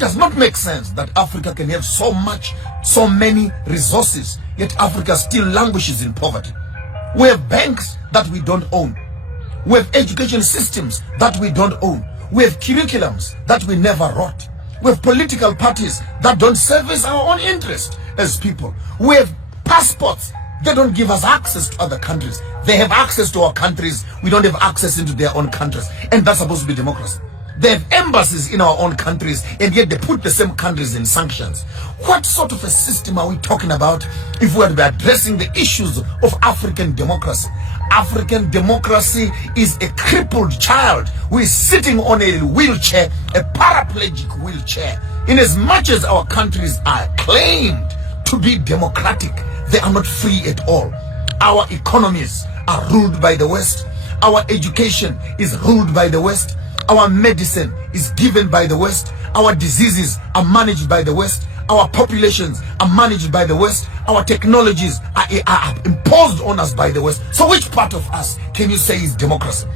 does not make sense that Africa can have so many resources, yet Africa still languishes in poverty. We have banks that we don't own. We have education systems that we don't own. We have curriculums that we never wrote. We have political parties that don't service our own interest as people. We have passports. They don't give us access to other countries. They have access to our countries. We don't have access into their own countries. And that's supposed to be democracy. They have embassies in our own countries, and yet they put the same countries in sanctions. What sort of a system are we talking about if we are to be addressing the issues of African democracy? African democracy is a crippled child who is sitting on a wheelchair, a paraplegic wheelchair. In as much as our countries are claimed to be democratic, they are not free at all. Our economies are ruled by the West. Our education is ruled by the West. Our medicine is given by the West. Our diseases are managed by the West. Our populations are managed by the West. Our technologies are imposed on us by the West. So which part of us can you say is democracy?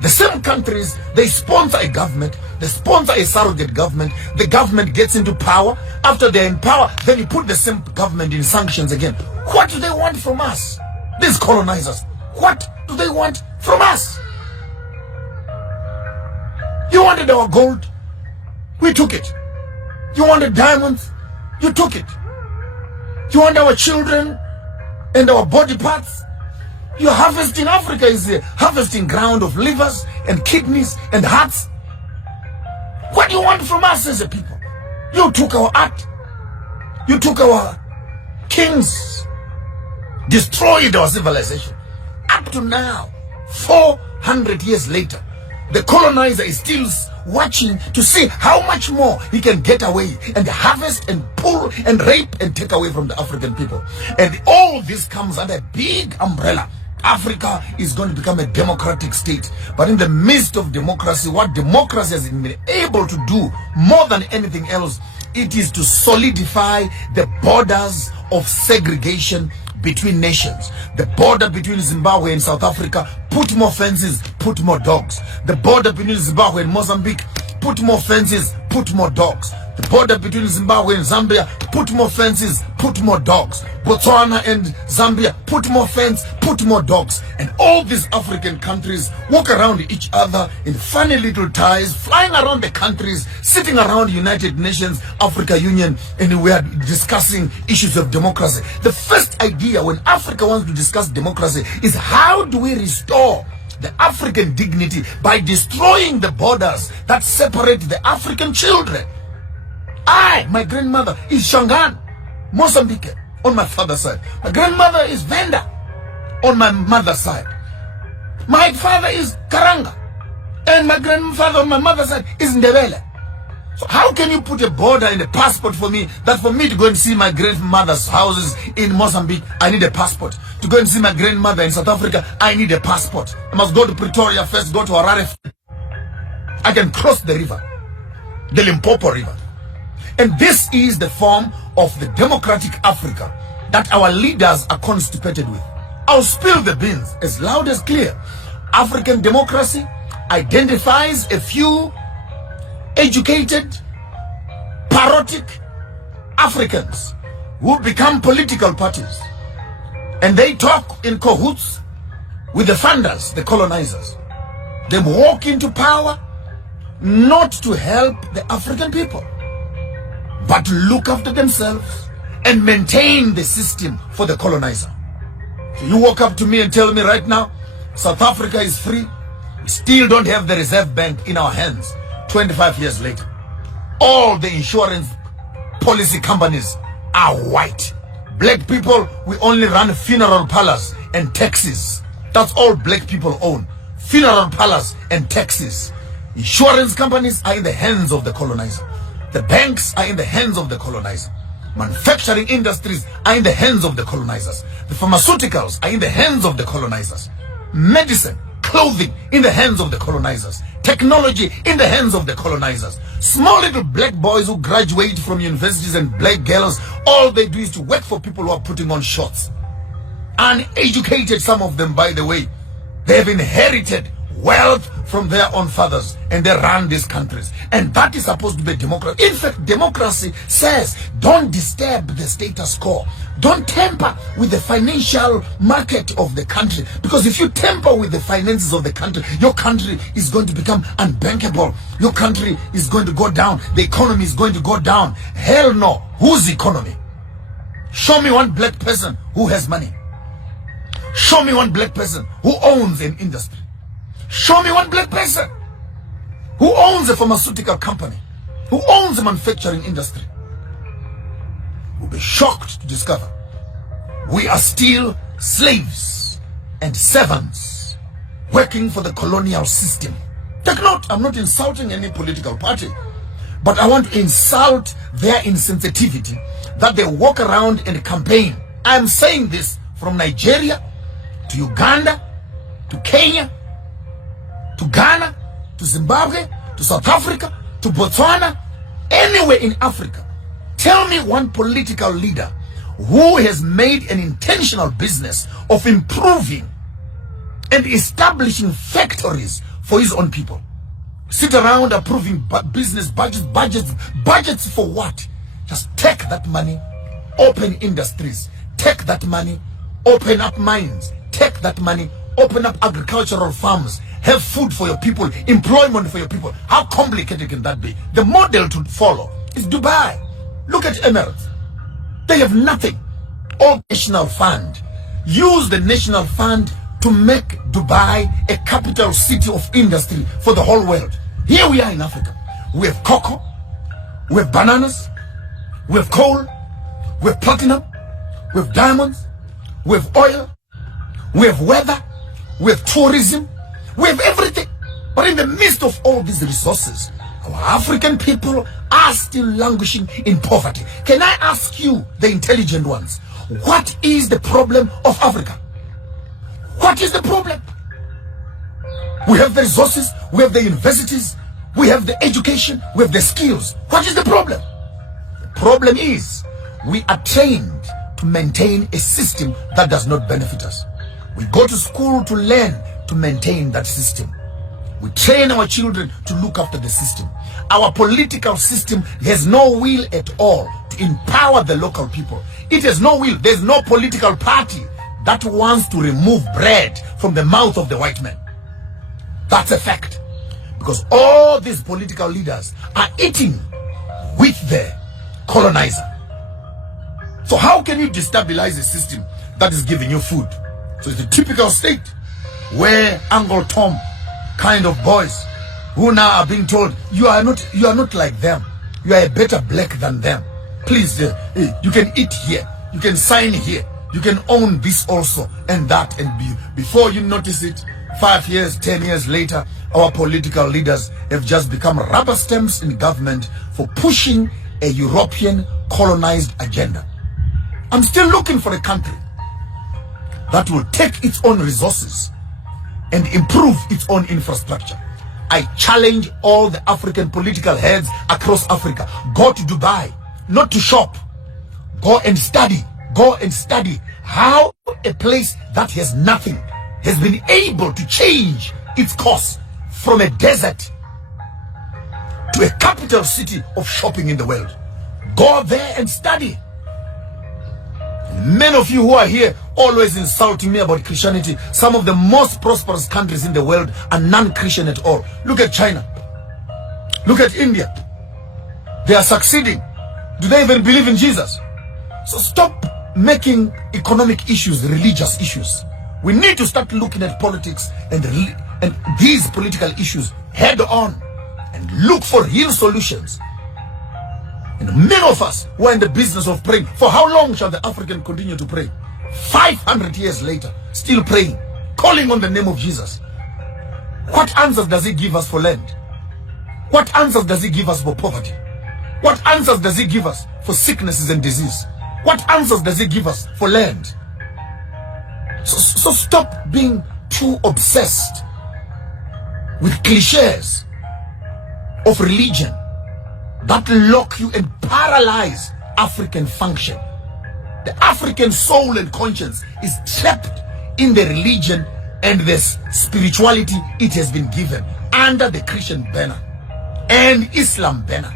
The same countries, they sponsor a government, they sponsor a surrogate government, the government gets into power. After they're in power, then you put the same government in sanctions again. What do they want from us? These colonizers, what do they want from us? You wanted our gold, we took it. You wanted diamonds, you took it. You want our children and our body parts? You're harvesting. Africa is a harvesting ground of livers and kidneys and hearts. What do you want from us as a people? You took our art. You took our kings. Destroyed our civilization. Up to now, 400 years later, the colonizer is still watching to see how much more he can get away and harvest and pull and rape and take away from the African people. And all this comes under a big umbrella. Africa is going to become a democratic state. But in the midst of democracy, what democracy has been able to do more than anything else, it is to solidify the borders of segregation between nations. The border between Zimbabwe and South Africa, put more fences, put more dogs. The border between Zimbabwe and Mozambique, put more fences, put more dogs. The border between Zimbabwe and Zambia, put more fences, put more dogs. Botswana and Zambia, put more fence, put more dogs. And all these African countries walk around each other in funny little ties, flying around the countries, sitting around United Nations, Africa Union, and we are discussing issues of democracy. The first idea when Africa wants to discuss democracy is how do we restore the African dignity by destroying the borders that separate the African children. My grandmother is Shangaan, Mozambique, on my father's side. My grandmother is Venda, on my mother's side. My father is Karanga, and my grandfather on my mother's side is Ndebele. So how can you put a border and a passport for me, that for me to go and see my grandmother's houses in Mozambique, I need a passport. To go and see my grandmother in South Africa, I need a passport. I must go to Pretoria first, go to Harare. I can cross the river, the Limpopo River. And this is the form of the democratic Africa that our leaders are constipated with. I'll spill the beans as loud as clear. African democracy identifies a few educated, parodic Africans who become political parties. And they talk in cahoots with the funders, the colonizers. They walk into power not to help the African people, but to look after themselves and maintain the system for the colonizer. So you walk up to me and tell me right now, South Africa is free. We still don't have the Reserve Bank in our hands 25 years later. All the insurance policy companies are white. Black people, we only run funeral parlors and taxis. That's all black people own. Funeral parlors and taxis. Insurance companies are in the hands of the colonizer. The banks are in the hands of the colonizer. Manufacturing industries are in the hands of the colonizers. The pharmaceuticals are in the hands of the colonizers. Medicine, clothing in the hands of the colonizers. Technology in the hands of the colonizers. Small little black boys who graduate from universities and black girls, all they do is to work for people who are putting on shorts. Uneducated, some of them, by the way. They have inherited wealth from their own fathers and they run these countries. And that is supposed to be democracy. In fact, democracy says don't disturb the status quo. Don't tamper with the financial market of the country. Because if you tamper with the finances of the country, your country is going to become unbankable. Your country is going to go down. The economy is going to go down. Hell no. Whose economy? Show me one black person who has money. Show me one black person who owns an industry. Show me one black person who owns a pharmaceutical company, who owns a manufacturing industry. You'll be shocked to discover we are still slaves and servants working for the colonial system. Take note, I'm not insulting any political party, but I want to insult their insensitivity that they walk around and campaign. I'm saying this from Nigeria to Uganda, to Kenya, to Ghana, to Zimbabwe, to South Africa, to Botswana, anywhere in Africa. Tell me one political leader who has made an intentional business of improving and establishing factories for his own people. Sit around approving business budgets for what? Just take that money, open industries, take that money, open up mines, take that money, open up agricultural farms, have food for your people, employment for your people. How complicated can that be? The model to follow is Dubai. Look at Emirates. They have nothing. All national fund. Use the national fund to make Dubai a capital city of industry for the whole world. Here we are in Africa. We have cocoa, we have bananas, we have coal, we have platinum, we have diamonds, we have oil, we have weather, we have tourism, we have everything. But in the midst of all these resources, our African people are still languishing in poverty. Can I ask you, the intelligent ones, what is the problem of Africa? What is the problem? We have the resources, we have the universities, we have the education, we have the skills. What is the problem? The problem is we are trained to maintain a system that does not benefit us. We go to school to learn to maintain that system. We train our children to look after the system. Our political system has no will at all to empower the local people. It has no will. There's no political party that wants to remove bread from the mouth of the white man. That's a fact. Because all these political leaders are eating with the colonizer. So how can you destabilize a system that is giving you food? So it's a typical state where Uncle Tom kind of boys who now are being told you are not like them, you are a better black than them. Please, you can eat here, you can sign here, you can own this also and that, and before you notice it, 5 years, 10 years later, our political leaders have just become rubber stamps in government for pushing a European colonized agenda. I'm still looking for a country that will take its own resources and improve its own infrastructure. I challenge all the African political heads across Africa. Go to Dubai, not to shop. Go and study. Go and study how a place that has nothing has been able to change its course from a desert to a capital city of shopping in the world. Go there and study. Many of you who are here always insulting me about Christianity. Some of the most prosperous countries in the world are non-Christian at all. Look at China. Look at India. They are succeeding. Do they even believe in Jesus? So stop making economic issues religious issues. We need to start looking at politics and these political issues head on and look for real solutions. And many of us who are in the business of praying. For how long shall the African continue to pray? 500 years later, still praying, calling on the name of Jesus. What answers does he give us for land? What answers does he give us for poverty? What answers does he give us for sicknesses and disease? What answers does he give us for land? So stop being too obsessed with cliches of religion that lock you and paralyze African function. The African soul and conscience is trapped in the religion and the spirituality it has been given. under the Christian banner and Islam banner,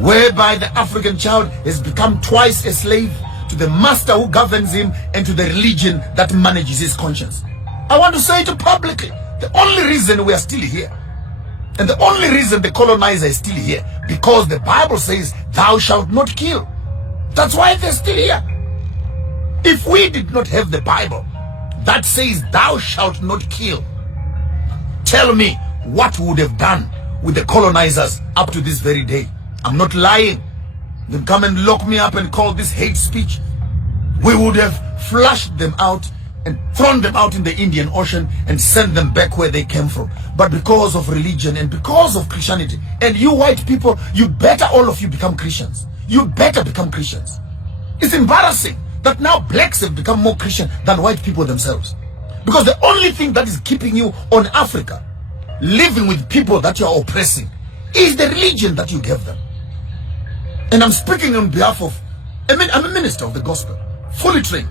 whereby the African child has become twice a slave to the master who governs him and to the religion that manages his conscience. I want to say it publicly. The only reason we are still here, and the only reason the colonizer is still here, because the Bible says, thou shalt not kill. That's why they're still here. If we did not have the Bible that says, thou shalt not kill, tell me what we would have done with the colonizers up to this very day. I'm not lying. They come and lock me up and call this hate speech. We would have flushed them out and thrown them out in the Indian Ocean and sent them back where they came from. But because of religion and because of Christianity, and you white people, you better all of you become Christians. You better become Christians. It's embarrassing that now blacks have become more Christian than white people themselves. Because the only thing that is keeping you on Africa, living with people that you are oppressing, is the religion that you gave them. And I'm speaking on behalf of, I'm a minister of the gospel, fully trained.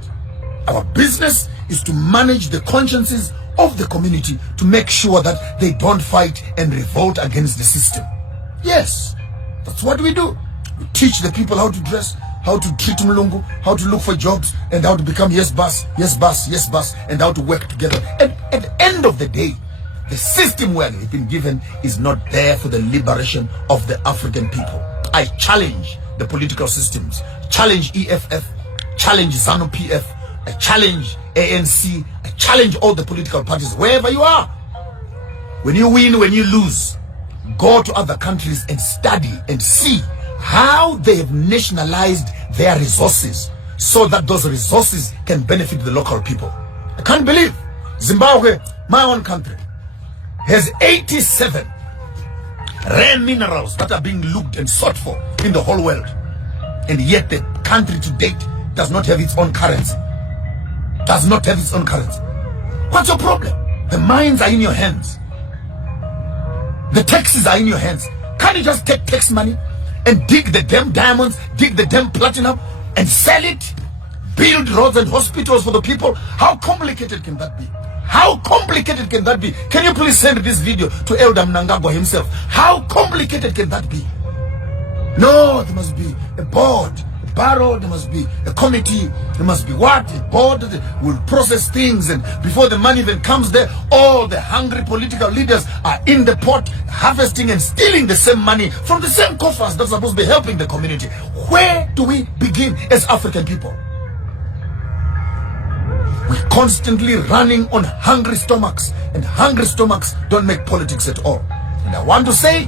Our business is to manage the consciences of the community to make sure that they don't fight and revolt against the system. Yes, that's what we do. We teach the people how to dress, how to treat Mulungu, how to look for jobs, and how to become yes boss, yes boss, yes boss, and how to work together. And at the end of the day, the system we have been given is not there for the liberation of the African people. I challenge the political systems, challenge EFF, challenge ZANU-PF, I challenge ANC, I challenge all the political parties, wherever you are. When you win, when you lose, go to other countries and study and see how they have nationalized their resources so that those resources can benefit the local people. I can't believe Zimbabwe, my own country, has 87 rare minerals that are being looked and sought for in the whole world. And yet the country to date does not have its own currency. Does not have its own currency. What's your problem? The mines are in your hands. The taxes are in your hands. Can't you just take tax money and dig the damn diamonds, dig the damn platinum and sell it? Build roads and hospitals for the people? How complicated can that be? How complicated can that be? Can you please send this video to Elder Mnangagwa himself? How complicated can that be? No, there must be a board, a barrel, there must be a committee, there must be what? A board that will process things, and before the money even comes there, all the hungry political leaders are in the pot, harvesting and stealing the same money from the same coffers that's supposed to be helping the community. Where do we begin as African people? We're constantly running on hungry stomachs, and hungry stomachs don't make politics at all. And I want to say,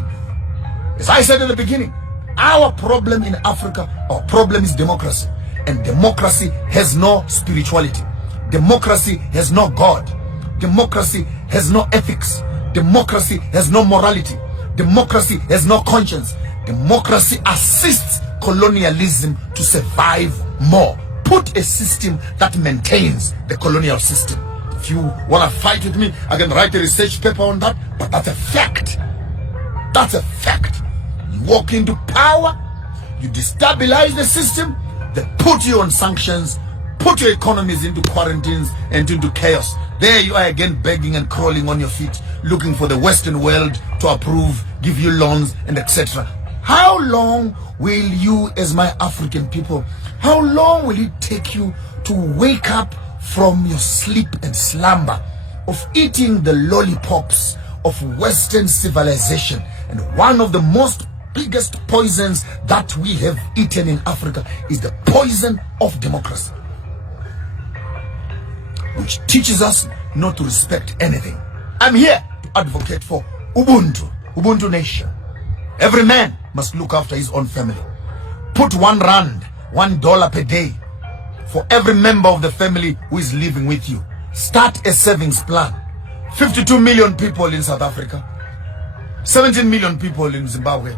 as I said in the beginning, our problem in Africa, our problem is democracy. And democracy has no spirituality. Democracy has no God. Democracy has no ethics. Democracy has no morality. Democracy has no conscience. Democracy assists colonialism to survive more. Put a system that maintains the colonial system. If you want to fight with me, I can write a research paper on that, but that's a fact. That's a fact. You walk into power, you destabilize the system, they put you on sanctions, put your economies into quarantines and into chaos. There you are again begging and crawling on your feet, looking for the Western world to approve, give you loans and etc. How long will you, as my African people, how long will it take you to wake up from your sleep and slumber of eating the lollipops of Western civilization? And one of the most biggest poisons that we have eaten in Africa is the poison of democracy, which teaches us not to respect anything. I'm here to advocate for Ubuntu, Ubuntu nation. Every man must look after his own family. Put R1, $1 per day for every member of the family who is living with you. Start a savings plan. 52 million people in South Africa, 17 million people in Zimbabwe,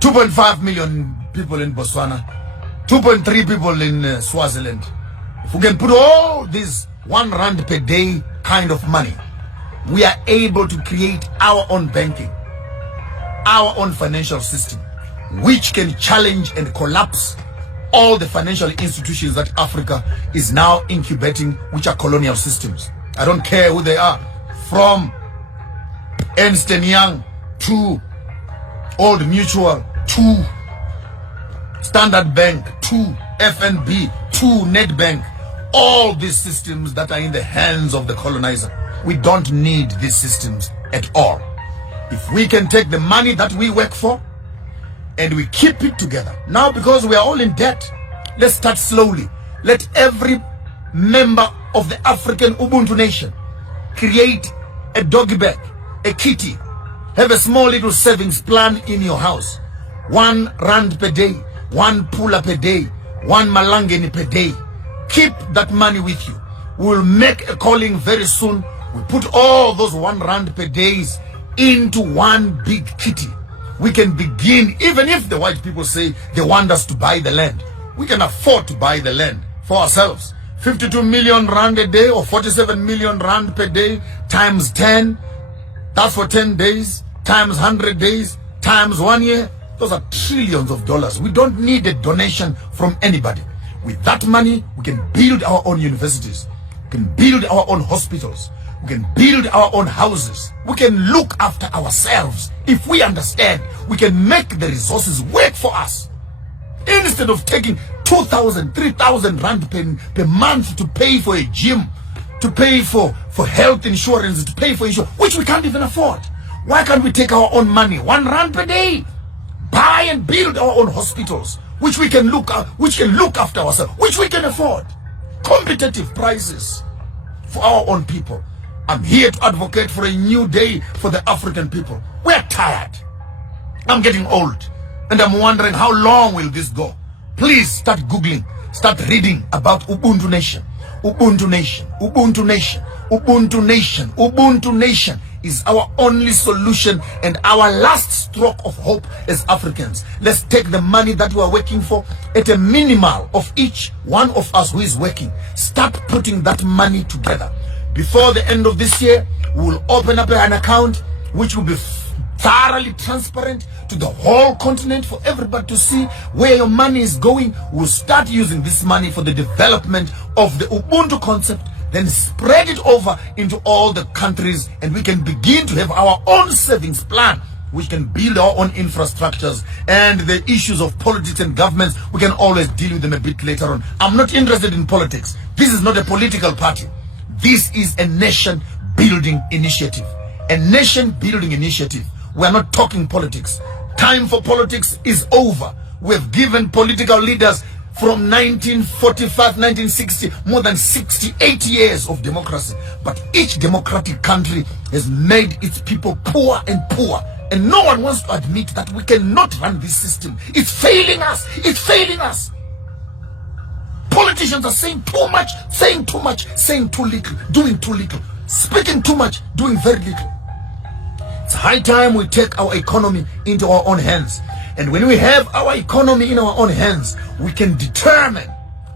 2.5 million people in Botswana, 2.3 people in Swaziland. If we can put all this R1 per day kind of money, we are able to create our own banking, our own financial system, which can challenge and collapse all the financial institutions that Africa is now incubating, which are colonial systems. I don't care who they are, from Ernst & Young, 2. Old Mutual, 2. Standard Bank, 2. FNB, 2. Nedbank. All these systems that are in the hands of the colonizer. We don't need these systems at all. If we can take the money that we work for and we keep it together. Now, because we are all in debt, let's start slowly. Let every member of the African Ubuntu nation create a doggy bag, a kitty. Have a small little savings plan in your house. 1 rand per day, 1 pula per day, 1 malangeni per day. Keep that money with you. We'll make a calling very soon. We'll put all those 1 rand per days into one big kitty. We can begin, even if the white people say they want us to buy the land. We can afford to buy the land for ourselves. 52 million rand a day or 47 million rand per day times 10. That's for 10 days times 100 days times 1 year. Those are trillions of dollars. We don't need a donation from anybody. With that money, we can build our own universities. We can build our own hospitals. We can build our own houses. We can look after ourselves. If we understand, we can make the resources work for us. Instead of taking 2,000, 3,000 rand per month to pay for a gym, to pay for health insurance, to pay for insurance, which we can't even afford. Why can't we take our own money, 1 rand per day, buy and build our own hospitals, which we can look after ourselves, which we can afford, competitive prices for our own people. I'm here to advocate for a new day for the African people. We're tired. I'm getting old, and I'm wondering how long will this go. Please start Googling, start reading about Ubuntu Nation. Ubuntu Nation, Ubuntu Nation, Ubuntu Nation, Ubuntu Nation is our only solution and our last stroke of hope as Africans. Let's take the money that we are working for at a minimal of each one of us who is working. Start putting that money together. Before the end of this year, we will open up an account which will be thoroughly transparent to the whole continent for everybody to see where your money is going. We'll start using this money for the development of the Ubuntu concept, then spread it over into all the countries, and we can begin to have our own savings plan. We can build our own infrastructures, and the issues of politics and governments, we can always deal with them a bit later on. I'm not interested in politics. This is not a political party. This is a nation building initiative. A nation building initiative. We are not talking politics. Time for politics is over. We have given political leaders from 1945, 1960, more than 68 years of democracy. But each democratic country has made its people poor and poor. And no one wants to admit that we cannot run this system. It's failing us. It's failing us. Politicians are saying too much, saying too much, saying too little, doing too little, speaking too much, doing very little. It's high time we take our economy into our own hands. And when we have our economy in our own hands, we can determine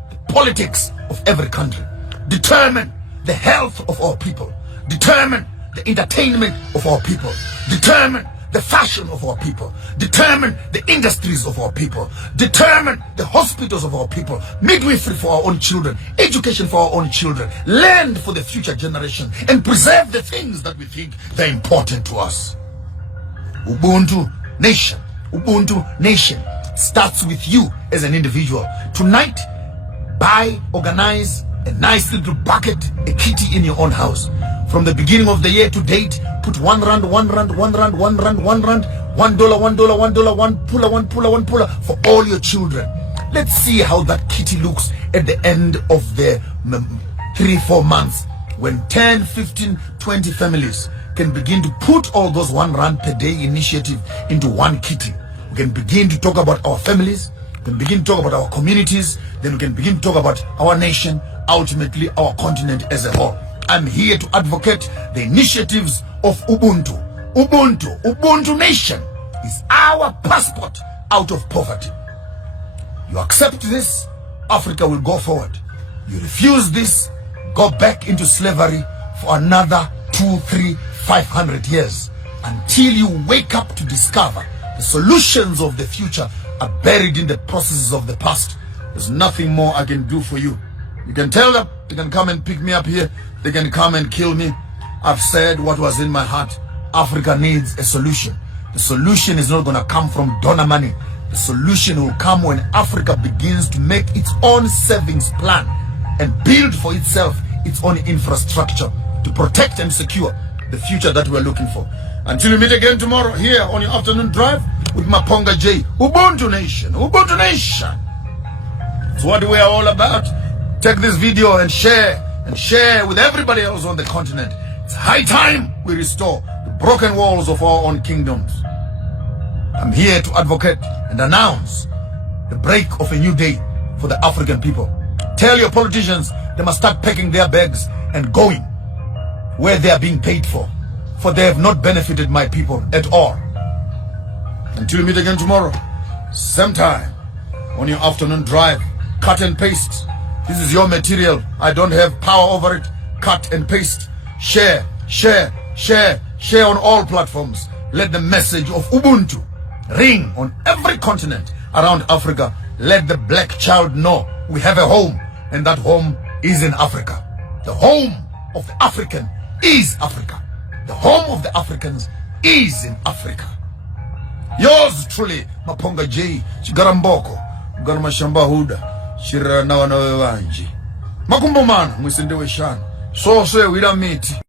the politics of every country, determine the health of our people, determine the entertainment of our people, determine the fashion of our people, determine the industries of our people, determine the hospitals of our people, midwifery for our own children, education for our own children, land for the future generation, and preserve the things that we think they're important to us. Ubuntu Nation. Ubuntu Nation starts with you as an individual. Tonight, buy, organize a nice little bucket, a kitty in your own house. From the beginning of the year to date, put 1 rand, 1 rand, 1 rand, 1 rand, 1 rand, $1, $1, $1, 1 puller, 1 puller, 1 puller for all your children. Let's see how that kitty looks at the end of the 3-4 months, when 10, 15, 20 families can begin to put all those 1 rand per day initiative into one kitty. We can begin to talk about our families, we can begin to talk about our communities, then we can begin to talk about our nation, ultimately our continent as a whole. I'm here to advocate the initiatives of Ubuntu. Ubuntu, Ubuntu Nation is our passport out of poverty. You accept this, Africa will go forward. You refuse this, go back into slavery for another 2, 3, 500 years, until you wake up to discover the solutions of the future are buried in the processes of the past. There's nothing more I can do for you. You can tell them, they can come and pick me up here, they can come and kill me. I've said what was in my heart. Africa needs a solution. The solution is not going to come from donor money. The solution will come when Africa begins to make its own savings plan and build for itself its own infrastructure to protect and secure the future that we're looking for. Until we meet again tomorrow here on your afternoon drive with Maponga J. Ubuntu Nation. Ubuntu Nation. That's what we are all about. Take this video and share with everybody else on the continent. It's high time we restore the broken walls of our own kingdoms. I'm here to advocate and announce the break of a new day for the African people. Tell your politicians they must start packing their bags and going where they are being paid for they have not benefited my people at all. Until we meet again tomorrow, same time, on your afternoon drive, cut and paste. This is your material. I don't have power over it. Cut and paste. Share on all platforms. Let the message of Ubuntu ring on every continent around Africa. Let the black child know we have a home, and that home is in Africa. The home of the African is Africa. The home of the Africans is in Africa. Yours truly, Maponga J. Chigaramboko, Garmashamba Huda, Shira Nawana Wanji. Makumbomana, Mwisendewe Shan. So say we don't meet.